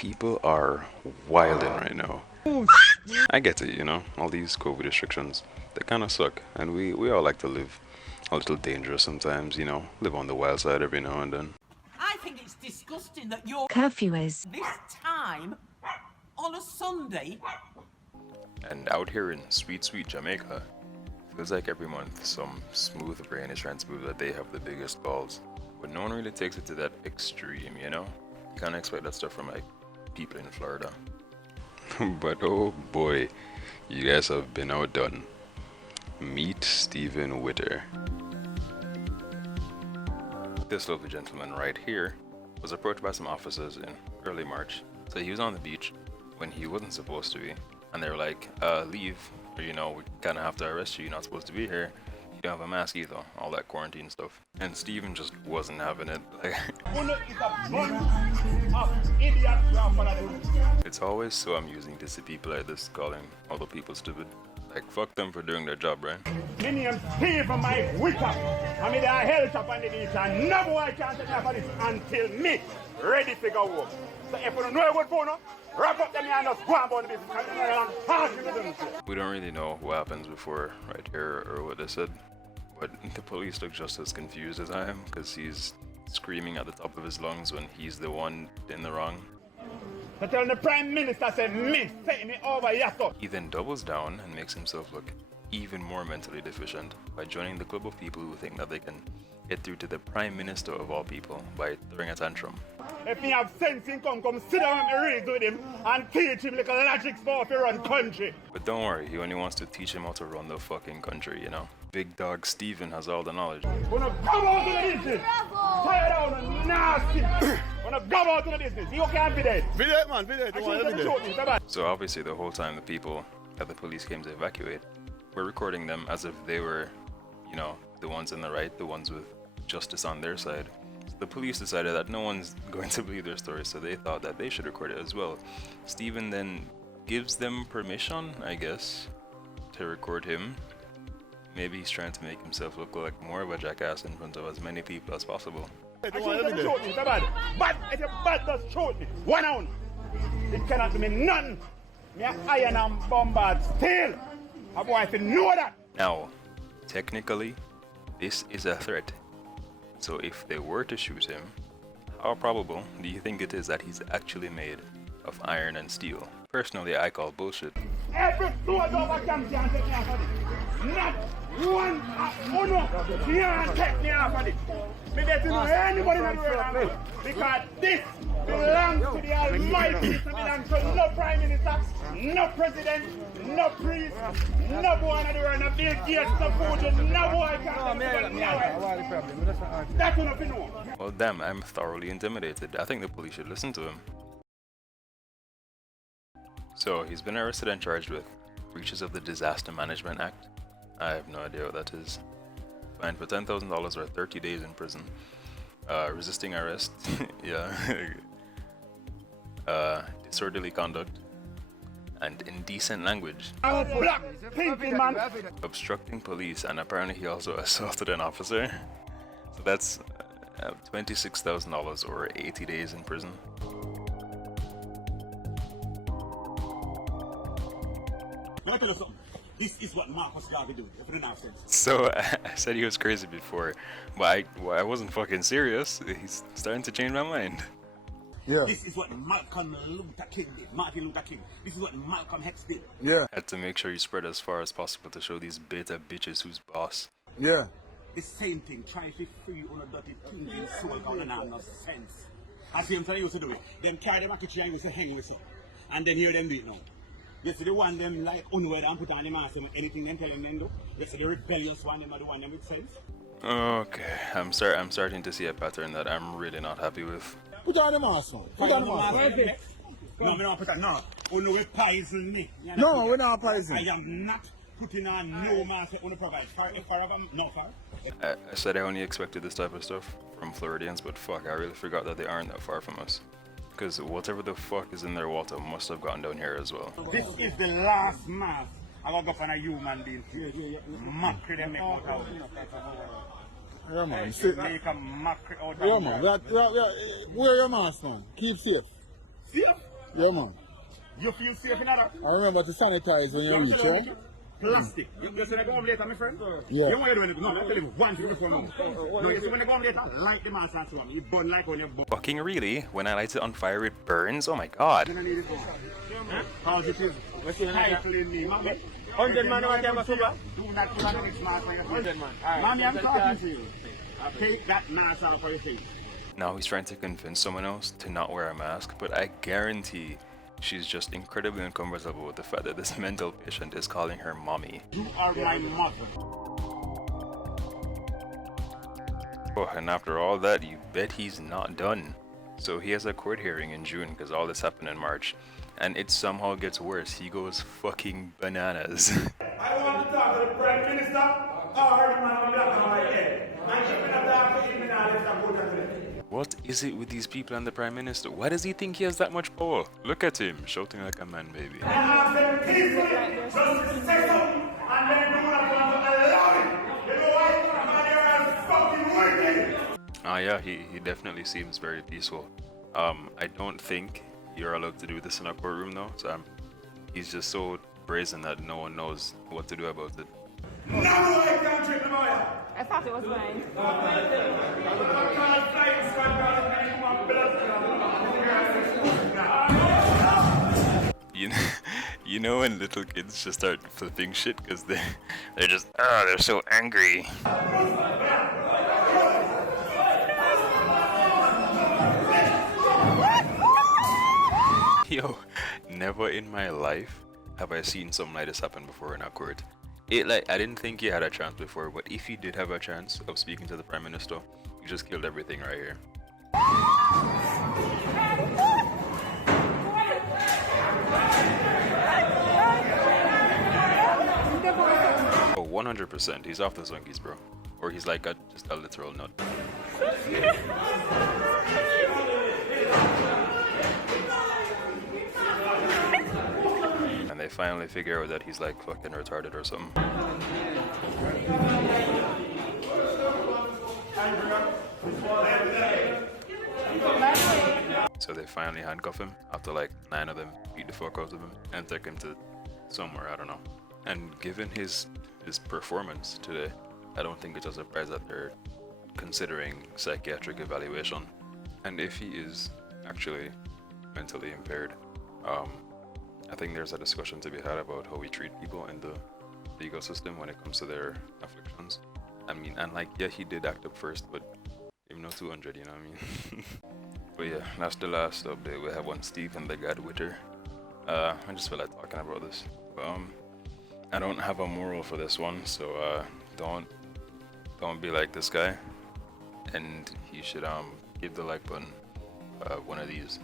People are wilding right now. I get it, you know, all these COVID restrictions, they kind of suck. And we all like to live a little dangerous sometimes, you know, live on the wild side every now and then. I think it's disgusting that your curfew is this time on a Sunday. And out here in sweet, sweet Jamaica, feels like every month some smooth brain is trying to prove that they have the biggest balls. But no one really takes it to that extreme, you know? You can't expect that stuff from like people in Florida. But oh boy, you guys have been outdone. Meet Stephen Witter. This lovely gentleman right here was approached by some officers in early March. So he was on the beach when he wasn't supposed to be. And they were like, leave, or you know, we kind of have to arrest you, you're not supposed to be here. You don't have a mask either, all that quarantine stuff. And Stephen just wasn't having it. Like, it's always so amusing to see people like this calling other people stupid. Like, fuck them for doing their job, right? My name's Stephen Mike Witter. I'm in the hell shop on the beach and no boy can't take me off of this until me ready to go home. So if you don't know what for now, wrap up them and just go on about the business. We don't really know what happens before right here or what they said, but the police look just as confused as I am because he's screaming at the top of his lungs when he's the one in the wrong. I tell the Prime Minister, say, me, take me over here, so. He then doubles down and makes himself look even more mentally deficient by joining the club of people who think that they can get through to the Prime Minister of all people by throwing a tantrum. If he have sense, he come sit down and read with him and teach him like a logic for if he run country. But don't worry, he only wants to teach him how to run the fucking country, you know? Big dog Stephen has all the knowledge. Wanna come out to the business? Tear down and nasty. Wanna come out to the business? You can't be there. Be there, man, be there. So obviously the whole time the people that the police came to evacuate were recording them as if they were, you know, the ones in the right, the ones with justice on their side. So the police decided that no one's going to believe their story, so they thought that they should record it as well. Stephen then gives them permission, I guess, to record him. Maybe he's trying to make himself look like more of a jackass in front of as many people as possible. But if you're bad, just shoot me. One on. It cannot be none. Me iron and bombard still. A boy if you know that. Now, technically, this is a threat. So if they were to shoot him, how probable do you think it is that he's actually made of iron and steel? Personally, I call bullshit. Every soldier over can take me off of it. Not one can't take me off of it. Me get to know anybody in the world because this belongs to the Almighty. It belongs to no Prime Minister, no President, no priest, no boy in the world, no Bill Gates, no Putin, no boy can't take me off of it. That's enough to know. Well, damn, I'm thoroughly intimidated. I think the police should listen to him. So, he's been arrested and charged with breaches of the Disaster Management Act. I have no idea what that is. Fined for $10,000 or 30 days in prison. Resisting arrest, yeah. Disorderly conduct. And indecent language. Black thinking, man. Obstructing police, and apparently he also assaulted an officer. So that's $26,000 or 80 days in prison. Let me tell you something. This is what Marcus Garvey do, if it makes sense. So I said he was crazy before, but I wasn't fucking serious. He's starting to change my mind. Yeah. This is what Malcolm Luther King did. Martin Luther King. This is what Malcolm X did. Yeah. Had to make sure you spread as far as possible to show these beta bitches who's boss. Yeah. The same thing. Try to free on a dirty thing in soul count and have no sense. I see them trying used to do it. Them carry them a kitchen and used to hang with it. And then hear them do it now. You see the one them like unwed and put on the mask and anything them telling them do. You see the rebellious one them are the one them with sense. Okay, I'm starting to see a pattern that I'm really not happy with. Put on the mask now. Put on the mask. No, we don't put on. No, we will poison me. No, we're not poison. I am not putting on no mask on the provide. No far. I said I only expected this type of stuff from Floridians, but fuck, I really forgot that they aren't that far from us. Because whatever the fuck is in their water must have gotten down here as well. This is the last mask I will go for a human being. Macri them make out of it. Yeah, man. Make a macri out of it. Yeah, man. Wear your mask, man. Keep safe. Safe? Yeah, man. You feel safe in that? I remember to sanitize when you reach, yeah? Plastic. You see when I go home later, my friend? Yeah. You want to do it? No, I tell you one thing before me. No, you see when I go home later, light the mask and so on. You burn like when you burn. Fucking really? When I light it on fire, it burns? Oh my god. You don't need it for. How's it is? Stifling me, mommy. 100 man over there, Masuba. Do not put on the next mask on your face. 100 man. Alright. Mommy, I'm talking to you. Take that mask out of your face. Now he's trying to convince someone else to not wear a mask, but I guarantee she's just incredibly uncomfortable with the fact that this mental patient is calling her mommy. You are my mother. Oh, and after all that, you bet he's not done. So he has a court hearing in June because all this happened in March, and it somehow gets worse. He goes fucking bananas. I want to talk to the Prime Minister. I heard him on the black and white head. And if I talk to him, I'll let him go to the What is it with these people and the Prime Minister? Why does he think he has that much power? Look at him, shouting like a man baby. I have them peacefully, just to say something, and then do not want to allow it. You know why? Man, you're fucking wicked. Ah yeah, he definitely seems very peaceful. I don't think you're allowed to do this in a courtroom though, so he's just so brazen that no one knows what to do about it. No, I can't drink the boy. I thought it was mine. You know when little kids just start flipping shit because they're just they're so angry. Yo, never in my life have I seen something like this happen before in a court. I didn't think he had a chance before, but if he did have a chance of speaking to the Prime Minister, he just killed everything right here. Oh, 100%. He's off the Zwinkies, bro. Or he's like just a literal nut. And they finally figure out that he's like fucking retarded or something. So they finally handcuff him after like 9 of them beat the fuck out of him and take him to somewhere, I don't know. And given his performance today, I don't think it's a surprise that they're considering psychiatric evaluation. And if he is actually mentally impaired, I think there's a discussion to be had about how we treat people in the legal system when it comes to their afflictions. I mean, and like, yeah, he did act up first, but even though 200, you know what I mean? But yeah, that's the last update. We have one Stephen Mike Witter. I just feel like talking about this. But, I don't have a moral for this one, so don't be like this guy. And you should give the like button one of these.